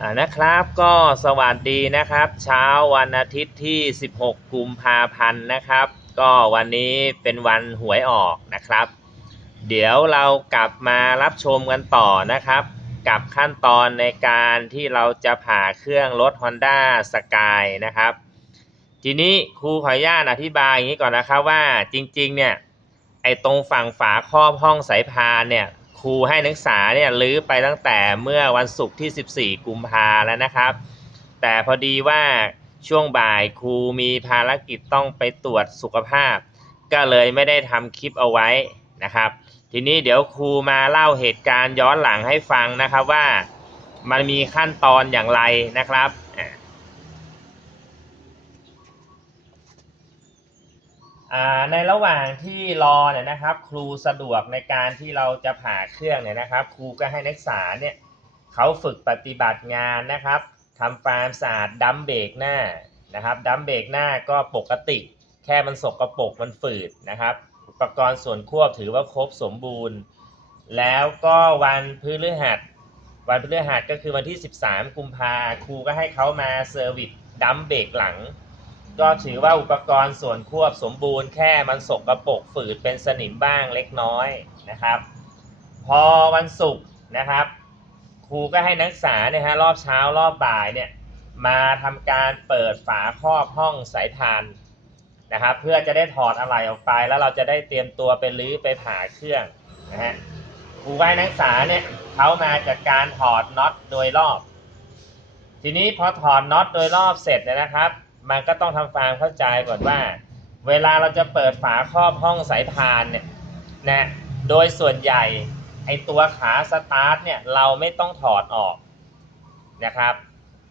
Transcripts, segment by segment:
อ่านะครับก็สวัสดีนะครับ เช้าวันอาทิตย์ที่ 16 กุมภาพันธ์นะครับ ก็วันนี้เป็นวันหวยออกนะครับ เดี๋ยวเรากลับมารับชมกันต่อนะครับ กับขั้นตอนในการที่เราจะผ่าเครื่องรถ Honda Sky นะครับ ทีนี้ครูขออนุญาตอธิบายอย่างนี้ก่อนนะครับว่าจริงๆเนี่ยไอ้ตรงฝั่งฝาครอบห้องสายพานเนี่ย ครูให้นักศึกษาเนี่ยรื้อไปตั้งแต่เมื่อวันศุกร์ที่ 14 กุมภาแล้วนะครับ แต่พอดีว่าช่วงบ่ายครูมีภารกิจต้องไปตรวจสุขภาพ ก็เลยไม่ได้ทำคลิปเอาไว้นะครับ ทีนี้เดี๋ยวครูมาเล่าเหตุการณ์ย้อนหลังให้ฟังนะครับว่ามันมีขั้นตอนอย่างไรนะครับอ่า อ่า ในระหว่างที่รอเนี่ยนะครับ ครูสะดวกในการที่เราจะผ่าเครื่องเนี่ยนะครับ ครูก็ให้นักศึกษาเนี่ยเขาฝึกปฏิบัติงานนะครับทำความสะอาดดัมเบรกหน้านะครับดัมเบรกหน้าก็ปกติ แค่มันสกรปรกมันฝืดนะครับ อุปกรณ์ส่วนควบถือว่าครบสมบูรณ์ แล้วก็วันพฤหัสวันพฤหัสก็คือวันที่ 13 กุมภาครูก็ให้เขามาเซอร์วิสดัมเบรกหลัง ก็ถือว่าอุปกรณ์ส่วนควบสมบูรณ์แค่มันสกรปรกฝืดเป็นสนิมบ้างเล็กน้อยนะครับ พอวันศุกร์นะครับ ครูก็ให้นักศึกษาเนี่ยฮะรอบเช้ารอบบ่ายเนี่ยมาทำการเปิดฝาครอบห้องสายพานนะครับ เพื่อจะได้ถอดอะไหล่ออกไป แล้วเราจะได้เตรียมตัวไปรื้อไปผ่าเครื่องนะฮะครูก็ให้นักศึกษาเนี่ยเขามาจากการถอดน็อตโดยรอบ ทีนี้พอถอดน็อตโดยรอบเสร็จเนี่ยนะครับ มันก็ต้องทำความเข้าใจก่อนว่า เวลาเราจะเปิดฝาครอบห้องสายพานเนี่ยนะโดยส่วนใหญ่ไอตัวขาสตาร์ทเนี่ยเราไม่ต้องถอดออกนะครับ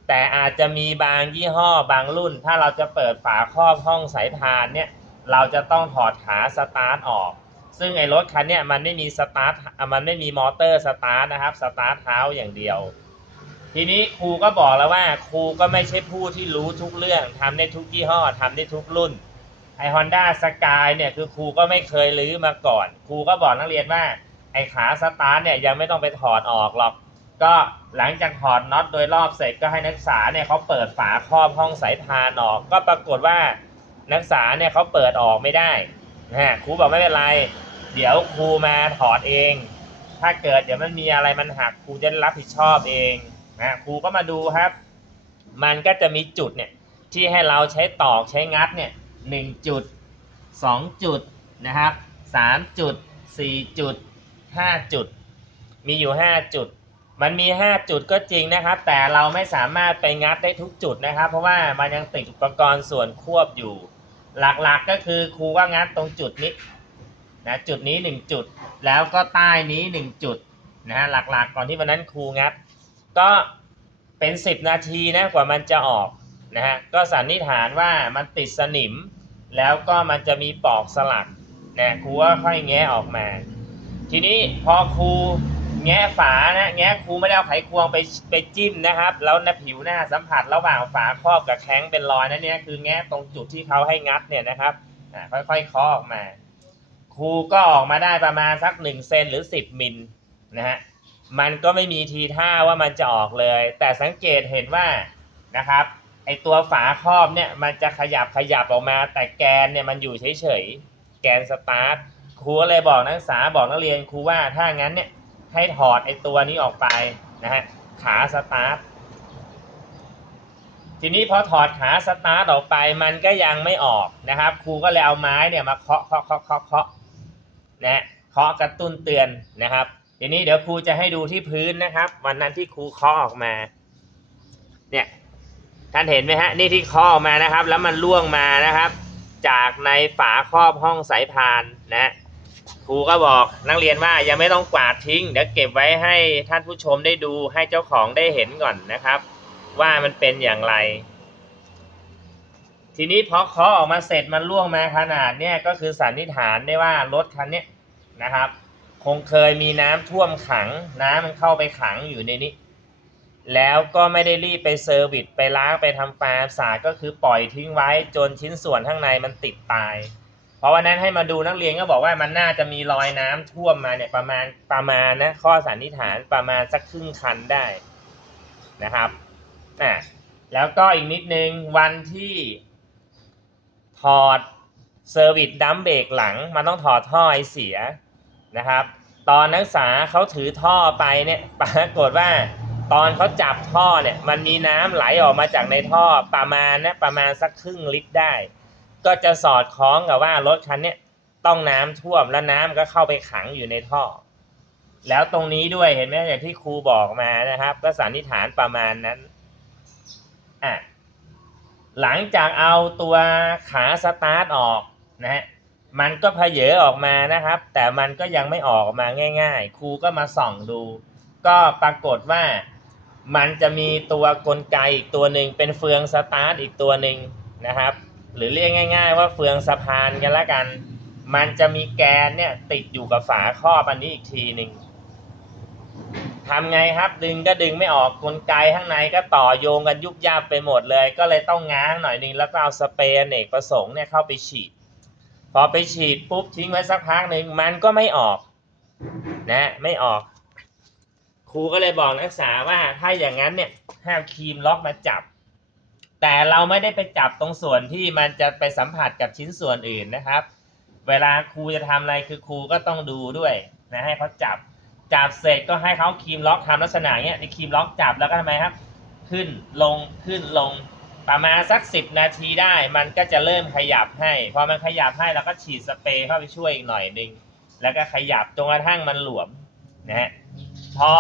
แต่อาจจะมีบางยี่ห้อบางรุ่น ถ้าเราจะเปิดฝาครอบห้องสายพานเนี่ยเราจะต้องถอดขาสตาร์ทออก ซึ่งไอรถคันเนี่ยมันไม่มีสตาร์ทมันไม่มีมอเตอร์สตาร์ทนะครับสตาร์ทเท้าอย่างเดียว ทีนี้ครูก็บอกแล้วว่า ครูก็ไม่ใช่ผู้ที่รู้ทุกเรื่องทำได้ทุกยี่ห้อทำได้ทุกรุ่นไอฮอนด้าสกายเนี่ยคือครูก็ไม่เคยรื้อมาก่อน ครูก็บอกนักเรียนว่า ไอขาสตาร์เนี่ยยังไม่ต้องไปถอดออกหรอก ก็หลังจากถอดน็อตโดยรอบเสร็จก็ให้นักศึกษาเนี่ยเขาเปิดฝาครอบห้องสายพานออก ก็ปรากฏว่านักศึกษาเนี่ยเขาเปิดออกไม่ได้นะฮะครูบอกไม่เป็นไร เดี๋ยวครูมาถอดเอง ถ้าเกิดเดี๋ยวมันมีอะไรมันหักครูจะรับผิดชอบเอง นะครูก็มาดูครับ มันก็จะมีจุดเนี่ยที่ให้เราใช้ตอกใช้งัดเนี่ยหนึ่งจุดสองจุดนะครับสามจุดสี่จุดห้าจุด มีอยู่ห้าจุด มันมีห้าจุดก็จริงนะครับ แต่เราไม่สามารถไปงัดได้ทุกจุดนะครับ เพราะว่ามันยังติดอุปกรณ์ส่วนควบอยู่ หลักๆก็คือครูว่างัดตรงจุดนี้นะจุดนี้หนึ่งจุด แล้วก็ใต้นี้หนึ่งจุดนะฮะหลักๆ ก่อนที่วันนั้นครูงัด ก็เป็นสิบนาทีนะกว่ามันจะออกนะฮะก็สันนิษฐานว่ามันติดสนิม แล้วก็มันจะมีปอกสลักนะครูก็ค่อยแงะออกมา ทีนี้พอครูแงะฝานะแงะครูไม่ได้เอาไขควงไปไปจิ้มนะครับ แล้วนะผิวหน้าสัมผัสระหว่างฝาครอบกับแข้งเป็นรอยนั่นเนี่ยคือแงะตรงจุดที่เขาให้งัดเนี่ยนะครับอ่าค่อยๆเคาะออกมา ครูก็ออกมาได้ประมาณสักหนึ่งเซนหรือสิบมิลนะฮะ มันก็ไม่มีทีท่าว่ามันจะออกเลย แต่สังเกตเห็นว่านะครับไอตัวฝาครอบเนี่ยมันจะขยับขยับออกมา แต่แกนเนี่ยมันอยู่เฉยๆแกนสตาร์ทครูก็เลยบอกนักศึกษาบอกนักเรียนครูว่าถ้างั้นเนี่ยให้ถอดไอตัวนี้ออกไปนะฮะขาสตาร์ททีนี้พอถอดขาสตาร์ทออกไปมันก็ยังไม่ออกนะครับครูก็เลยเอาไม้เนี่ยมาเคาะเคาะเคาะเคาะเคาะนะเคาะกระตุ้นเตือนนะครับ ทีนี้เดี๋ยวครูจะให้ดูที่พื้นนะครับ วันนั้นที่ครูเคาะออกมา เนี่ยท่านเห็นไหมฮะนี่ที่เคาะออกมานะครับ แล้วมันล่วงมานะครับ จากในฝาครอบห้องสายพานนะครูก็บอกนักเรียนว่ายังไม่ต้องกวาดทิ้งเดี๋ยวเก็บไว้ให้ท่านผู้ชมได้ดูให้เจ้าของได้เห็นก่อนนะครับ ว่ามันเป็นอย่างไร ทีนี้พอเคาะออกมาเสร็จมันล่วงมาขนาดเนี้ยก็คือสันนิษฐานได้ว่ารถคันเนี้ยนะครับ คงเคยมีน้ำท่วมขัง น้ำมันเข้าไปขังอยู่ในนี้ แล้วก็ไม่ได้รีบไปเซอร์วิสไปล้างไปทำความสะอาดก็คือปล่อยทิ้งไว้จนชิ้นส่วนข้างในมันติดตาย เพราะวันนั้นให้มาดูนักเรียนก็บอกว่ามันน่าจะมีรอยน้ำท่วมมาเนี่ยประมาณประมาณนะข้อสันนิษฐานประมาณสักครึ่งคันได้นะครับอะแล้วก็อีกนิดนึงวันที่ถอดเซอร์วิสดัมเบรกหลัง มันต้องถอดท่อไอเสีย นะครับ ตอนนักศึกษาเขาถือท่อไปเนี่ยปรากฏว่า ตอนเขาจับท่อเนี่ยมันมีน้ำไหลออกมาจากในท่อประมาณนะประมาณสักครึ่งลิตรได้ ก็จะสอดคล้องกับว่ารถคันเนี้ยต้องน้ำท่วมแล้วน้ำก็เข้าไปขังอยู่ในท่อ แล้วตรงนี้ด้วยเห็นไหมอย่างที่ครูบอกมานะครับ ก็สันนิษฐานประมาณนั้นอะหลังจากเอาตัวขาสตาร์ทออกนะฮะ มันก็เพเยอออกมานะครับ แต่มันก็ยังไม่ออกมาง่าย ๆ ครูก็มาส่องดู ก็ปรากฏว่ามันจะมีตัวกลไกอีกตัวหนึ่งเป็นเฟืองสตาร์ทอีกตัวหนึ่งนะครับ หรือเรียกง่าย ๆ ว่าเฟืองสะพานกันละกัน มันจะมีแกนเนี่ยติดอยู่กับฝาครอบอันนี้อีกทีหนึ่งทำไงครับดึงก็ดึงไม่ออกกลไกข้างในก็ต่อโยงกันยุบยับไปหมดเลย ก็เลยต้องง้างหน่อยนึงแล้วก็เอาสเปรย์เนกประสงค์เนี่ยเข้าไปฉีด พอไปฉีดปุ๊บทิ้งไว้สักพักหนึ่งมันก็ไม่ออก นะไม่ออก ครูก็เลยบอกนักศึกษาว่าถ้าอย่างนั้นเนี่ยให้เอาครีมล็อกมาจับ แต่เราไม่ได้ไปจับตรงส่วนที่มันจะไปสัมผัสกับชิ้นส่วนอื่นนะครับ เวลาครูจะทำอะไรคือครูก็ต้องดูด้วยนะให้เขาจับจับเสร็จก็ให้เขาครีมล็อกทำลักษณะเนี้ยในครีมล็อกจับแล้วก็ทำไมครับ ขึ้นลงขึ้นลง ประมาณสักสิบนาทีได้ มันก็จะเริ่มขยับให้ พอมันขยับให้เราก็ฉีดสเปรย์เข้าไปช่วยอีกหน่อยหนึงแล้วก็ขยับจนกระทั่งมันหลวมนะฮะพอ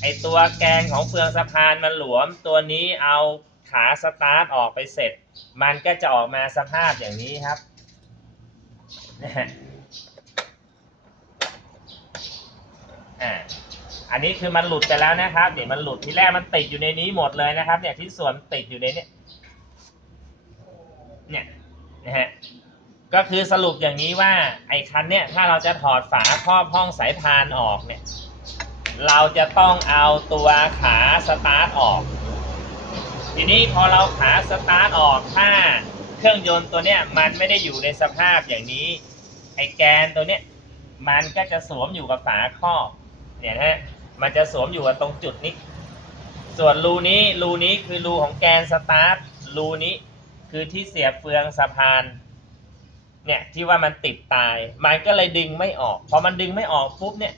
ไอตัวแกนของเฟืองสะพานมันหลวม ตัวนี้เอาขาสตาร์ทออกไปเสร็จ มันก็จะออกมาสภาพอย่างนี้ครับนะฮะอ่าอันนี้คือมันหลุดไปแล้วนะครับ เดี๋ยวมันหลุดที่แรกมันติดอยู่ในนี้หมดเลยนะครับ เนี่ยที่ส่วนติดอยู่ในเนี้ยเนี่ยนะฮะ ก็คือสรุปอย่างนี้ว่าไอ้คันเนี่ยถ้าเราจะถอดฝาครอบห้องสายพานออกเนี่ย เราจะต้องเอาตัวขาสตาร์ทออก ทีนี้พอเราขาสตาร์ทออกถ้าเครื่องยนต์ตัวเนี้ยมันไม่ได้อยู่ในสภาพอย่างนี้ ไอ้แกนตัวเนี้ยมันก็จะสวมอยู่กับฝาครอบเนี่ยนะฮะมันจะสวมอยู่กับตรงจุดนี้ ส่วนรูนี้รูนี้คือรูของแกนสตาร์ทรูนี้คือที่เสียบเฟืองสะพาน เนี่ยที่ว่ามันติดตาย มันก็เลยดึงไม่ออก พอมันดึงไม่ออกปุ๊บเนี่ย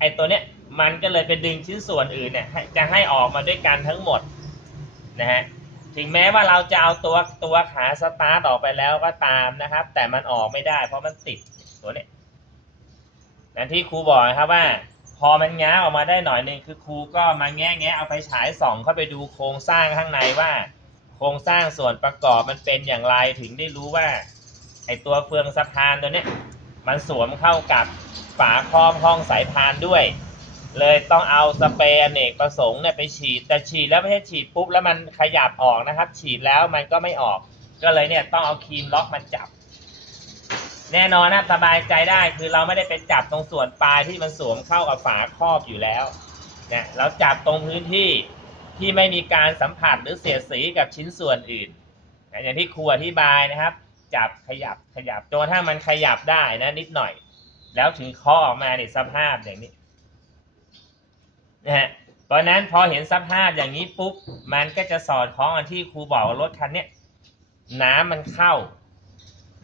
ไอตัวเนี้ยมันก็เลยไปดึงชิ้นส่วนอื่นเนี่ยจะให้ออกมาด้วยกันทั้งหมดนะฮะถึงแม้ว่าเราจะเอาตัวตัวขาสตาร์ทออกไปแล้วก็ตามนะครับ แต่มันออกไม่ได้ เพราะมันติดตัวเนี้ยนั่นที่ครูบอกนะครับว่า พอมันง้าออกมาได้หน่อยหนึงคือครูก็มาแงะแงะเอาไปฉายส่องเข้าไปดูโครงสร้างข้างในว่า โครงสร้างส่วนประกอบมันเป็นอย่างไรถึงได้รู้ว่า ไอตัวเฟืองสะพานตัวนี้มันสวมเข้ากับฝาครอบห้องสายพานด้วย เลยต้องเอาสเปรย์อเนกประสงค์เนี่ยไปฉีด แต่ฉีดแล้วไม่ใช่ฉีดปุ๊บแล้วมันขยับออกนะครับ ฉีดแล้วมันก็ไม่ออก ก็เลยเนี่ยต้องเอาครีมล็อกมาจับ แน่นอนนะสบายใจได้คือเราไม่ได้ไปจับตรงส่วนปลายที่มันสวมเข้ากับฝาครอบอยู่แล้วนะเราจับตรงพื้นที่ที่ไม่มีการสัมผัสหรือเสียดสีกับชิ้นส่วนอื่น อย่างที่ครูอธิบายนะครับ จับขยับขยับจนกระทั่งมันขยับได้นะนิดหน่อย แล้วถึงเคาะออกมาในสภาพอย่างนี้นะฮะเพราะนั้นพอเห็นสภาพอย่างนี้ปุ๊บมันก็จะสอดคล้องกับที่ครูบอกว่ารถคันเนี้ยน้ำมันเข้า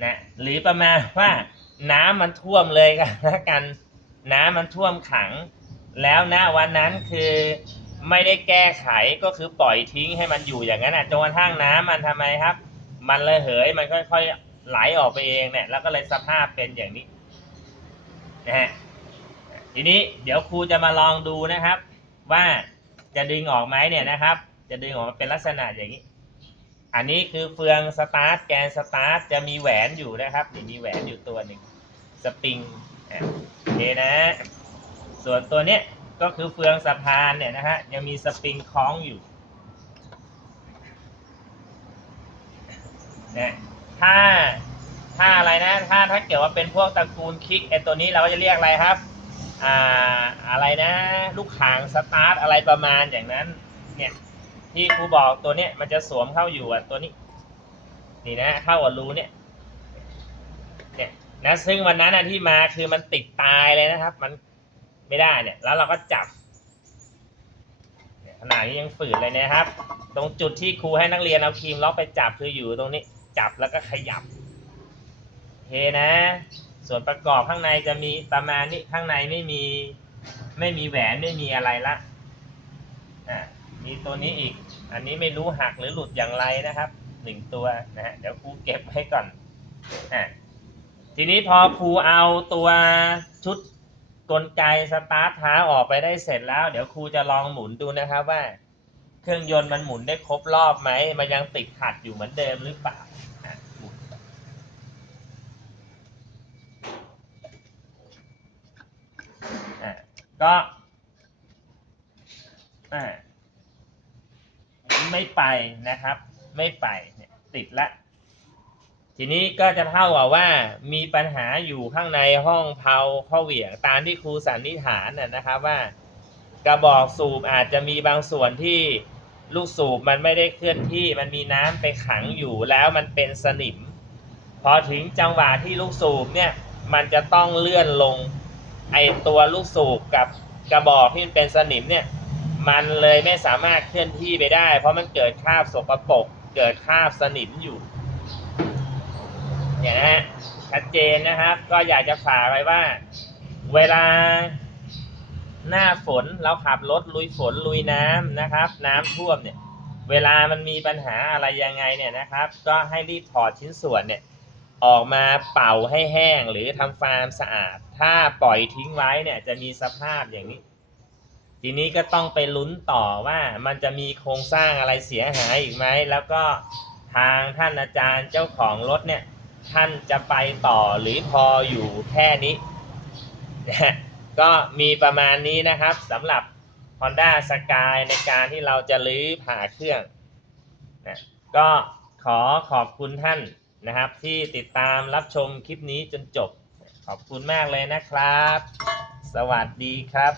นะหรือประมาณว่าน้ำมันท่วมเลยกันละกันน้ำมันท่วมขัง แล้วณวันนั้นคือไม่ได้แก้ไขก็คือปล่อยทิ้งให้มันอยู่อย่างนั้นอะจนกระทั่งน้ำมันทำไมครับ มันเลยเหยมันค่อยๆไหลออกไปเองเนี่ย แล้วก็เลยสภาพเป็นอย่างนี้นะฮะทีนี้เดี๋ยวครูจะมาลองดูนะครับ ว่าจะดึงออกไหมเนี่ยนะครับ จะดึงออกมาเป็นลักษณะอย่างนี้ อันนี้คือเฟืองสตาร์ทแกนสตาร์ทจะมีแหวนอยู่นะครับนี่มีแหวนอยู่ตัวหนึ่งสปริงโอเคนะ ส่วนตัวเนี้ยก็คือเฟืองสะพานเนี่ยนะฮะยังมีสปริงคล้องอยู่ นะถ้าถ้าอะไรนะถ้าถ้าเกิดว่าเป็นพวกตระกูลคิกไอตัวนี้เราก็จะเรียกอะไรครับอ่าอะไรนะ ลูกขางสตาร์ทอะไรประมาณอย่างนั้นเนี่ยที่ครูบอกตัวเนี้ยมันจะสวมเข้าอยู่อะตัวนี้ นี่นะเข้ากับรูเนี่ยเนี่ยนะซึ่งวันนั้นนะที่มาคือมันติดตายเลยนะครับ มันไม่ได้เนี่ย แล้วเราก็จับขนาดนี้ยังฝืดเลยนะครับ ตรงจุดที่ครูให้นักเรียนเอาครีมล็อกไปจับคืออยู่ตรงนี้ จับแล้วก็ขยับเคนะ ส่วนประกอบข้างในจะมีประมาณนี้ข้างในไม่มีไม่มีแหวนไม่มีอะไรละอะมีตัวนี้อีก อันนี้ไม่รู้หักหรือหลุดอย่างไรนะครับหนึ่งตัวนะฮะเดี๋ยวครูเก็บไว้ก่อนอะทีนี้พอครูเอาตัวชุดกลไกสตาร์ทเท้าออกไปได้เสร็จแล้ว เดี๋ยวครูจะลองหมุนดูนะครับว่า เครื่องยนต์มันหมุนได้ครบรอบไหม มันยังติดขัดอยู่เหมือนเดิมหรือเปล่าอะหมุนอะก็อ่าไม่ไปนะครับ ไม่ไปเนี่ยติดละ ทีนี้ก็จะเท่ากับว่ามีปัญหาอยู่ข้างในห้องเพาข้อเหวี่ยงตามที่ครูสันนิษฐานน่ะนะครับว่ากระบอกสูบอาจจะมีบางส่วนที่ ลูกสูบมันไม่ได้เคลื่อนที่ มันมีน้ำไปขังอยู่แล้วมันเป็นสนิม พอถึงจังหวะที่ลูกสูบเนี่ยมันจะต้องเลื่อนลงไอตัวลูกสูบกับกระบอกที่มันเป็นสนิมเนี่ยมันเลยไม่สามารถเคลื่อนที่ไปได้ เพราะมันเกิดคราบสกปรกเกิดคราบสนิมอยู่เนี่ยนะฮะชัดเจนนะครับ ก็อยากจะฝากไว้ว่า เวลา หน้าฝนเราขับรถลุยฝนลุยน้ำนะครับ น้ำท่วมเนี่ย เวลามันมีปัญหาอะไรยังไงเนี่ยนะครับ ก็ให้รีบถอดชิ้นส่วนเนี่ยออกมาเป่าให้แห้งหรือทำฟาร์มสะอาด ถ้าปล่อยทิ้งไว้เนี่ยจะมีสภาพอย่างนี้ ทีนี้ก็ต้องไปลุ้นต่อว่ามันจะมีโครงสร้างอะไรเสียหายอีกไหม แล้วก็ทางท่านอาจารย์เจ้าของรถเนี่ย ท่านจะไปต่อหรือพออยู่แค่นี้ ก็มีประมาณนี้นะครับสำหรับ Honda Sky ในการที่เราจะลื้อผ่าเครื่องนะก็ขอขอบคุณท่านนะครับ ที่ติดตามรับชมคลิปนี้จนจบ ขอบคุณมากเลยนะครับ สวัสดีครับ